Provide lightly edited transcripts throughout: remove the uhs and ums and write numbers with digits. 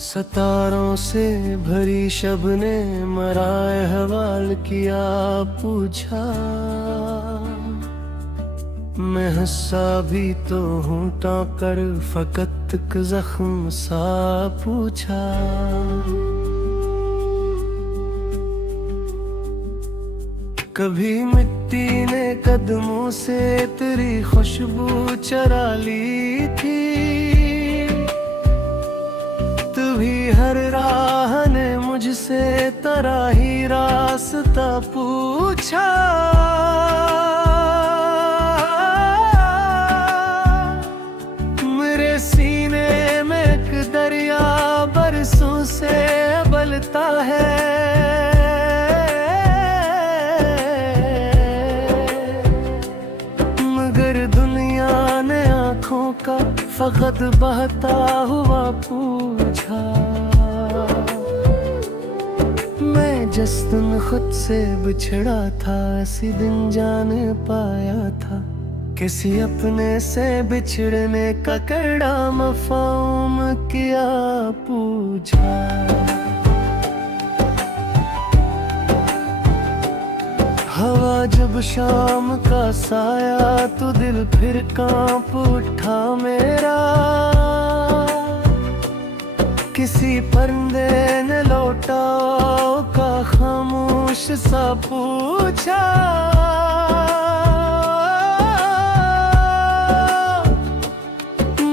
सितारों से भरी शब ने मराए हवाल किया, पूछा मैं हंसा भी तो हूँ कर फकत जख्म सा पूछा। कभी मिट्टी ने कदमों से तेरी खुशबू चरा ली थी, तभी हर राह ने मुझसे तेरा ही रास्ता पूछा। मेरे सीने में एक दरिया बरसों से बलता है, मगर दुनिया ने आँखों का फकत बहता हुआ पूछा। मैं जिस दिन खुद से बिछड़ा था, इसी दिन जान पाया था किसी अपने से बिछड़ने का कड़ा मफ़हूम किया, पूछा। हवा जब शाम का साया तो दिल फिर कांप उठा मेरा, किसी परिंदे ने लौटा का खामोश सा पूछा।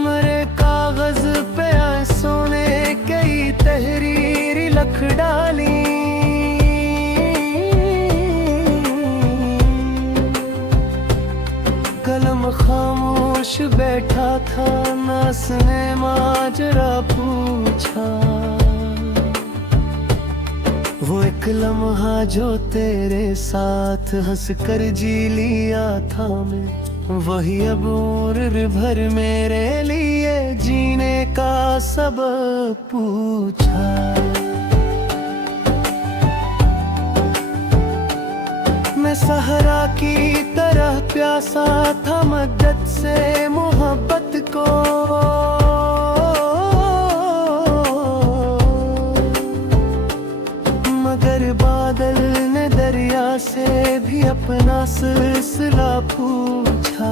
मेरे कागज पे आंसू ने कई तहरीर लिख डाली, कलम खामोश बैठा था, नास ने माजरा पूछा। वो एक लम्हा जो तेरे साथ हंस कर जी लिया था मैं, वही अब उम्र भर मेरे लिए जीने का सबब पूछा। मैं सहरा की तरह प्यासा था मदद से मोहब्बत को, मगर बादल ने दरिया से भी अपना सिलसिला पूछा।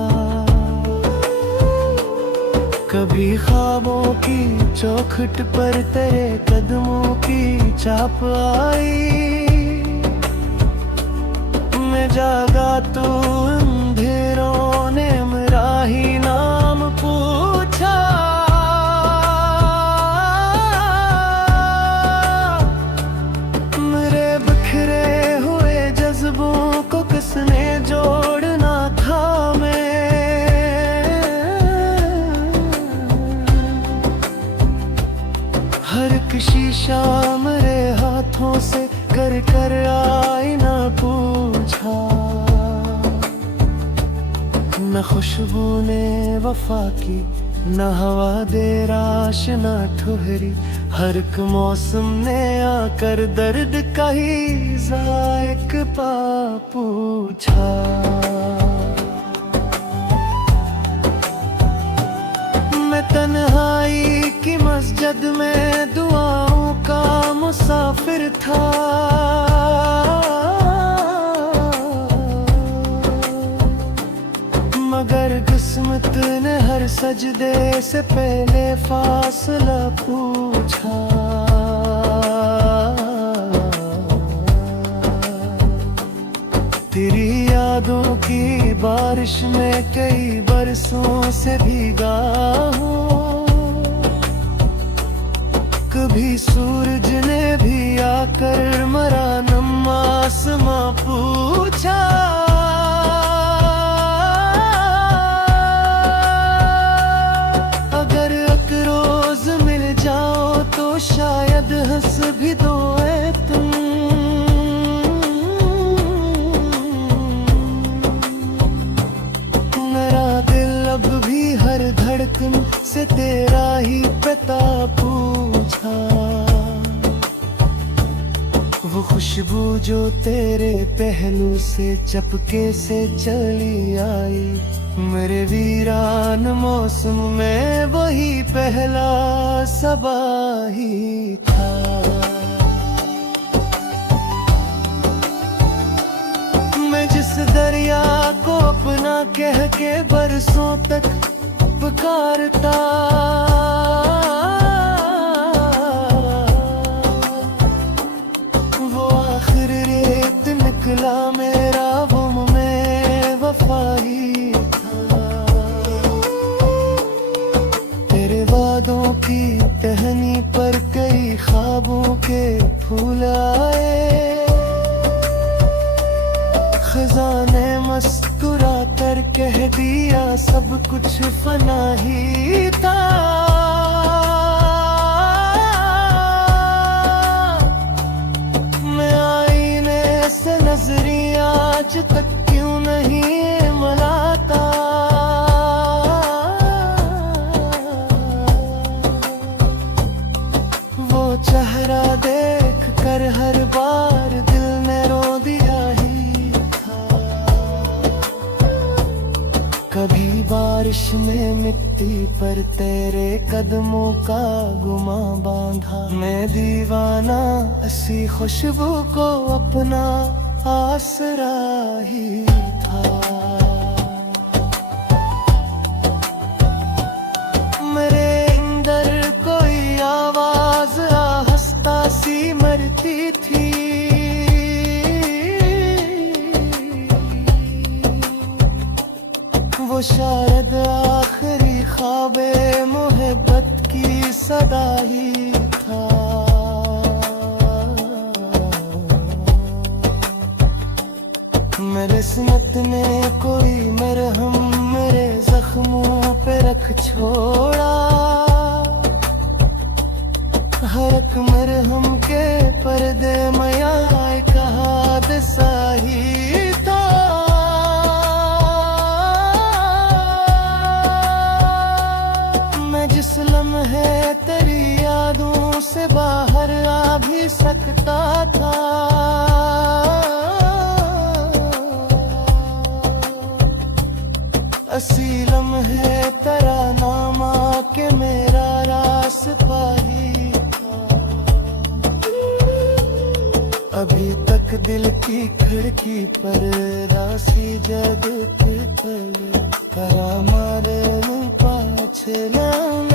कभी ख्वाबों की चौखट पर तेरे कदमों की चाप आई, मैं जागा तो अंधेरों ने मेरा ही नाम पूछा। मेरे बिखरे हुए जज्बों को किसने जोड़ना था, हर एक शीशा मेरे हाथों से कर कर आईना पूछा। न खुशबू ने वफा की, न हवा दे राश न ठुहरी, हर एक मौसम ने आकर दर्द का ही जायक पा पूछा। मैं तन्हाई की मस्जिद में दुआओं का मुसाफिर था, मगर किस्मत ने हर सजदे से पहले फासला पूछा। तेरी यादों की बारिश में कई बरसों से भीगा हूँ, कभी सूरज ने भी आकर मरा नम आसमां पूछा। अगर एक रोज मिल जाओ तो शायद हंस भी दो ऐ तुम, मेरा दिल अब भी हर धड़कन से तेरा ही पता पूछा। वो खुशबू जो तेरे पहलू से चपके से चली आई, मेरे वीरान मौसम में वही पहला सबा ही था। मैं जिस दरिया को अपना कह के बरसों तक पुकारता, वो आखिर रेत निकला मेरा गुम में वफा ही था। तेरे वादों की टहनी पर कई ख्वाबों के फूल आए, खजाने मुस्कुरा कर कह दिया सब कुछ फना ही था। मैं आईने से नजरिया आज तक क्यों नहीं मिलाता, वो चेहरा देख कर हर बार दिल ने रो दिया ही। कभी बारिश में मिट्टी पर तेरे कदमों का गुमा बांधा, मैं दीवाना ऐसी खुशबू को अपना आसरा ही था। मेरे अंदर कोई आवाज आहिस्ता सी मरती थी, वो शायद आखिरी ख्वाबे मोहब्बत की सदा ही था। मेरे किस्मत ने कोई मरहम मेरे जख्मों पे रख छोड़ा, हर एक मरहम के पर्दे में एक हादसा ही था। जिस लम्हे तेरी यादों से बाहर आ भी सकता था, असी लम्हे तेरा नाम आके मेरा रास्ता ही था। अभी तक दिल की खिड़की पर राशि जग के पल करा मारे पाछला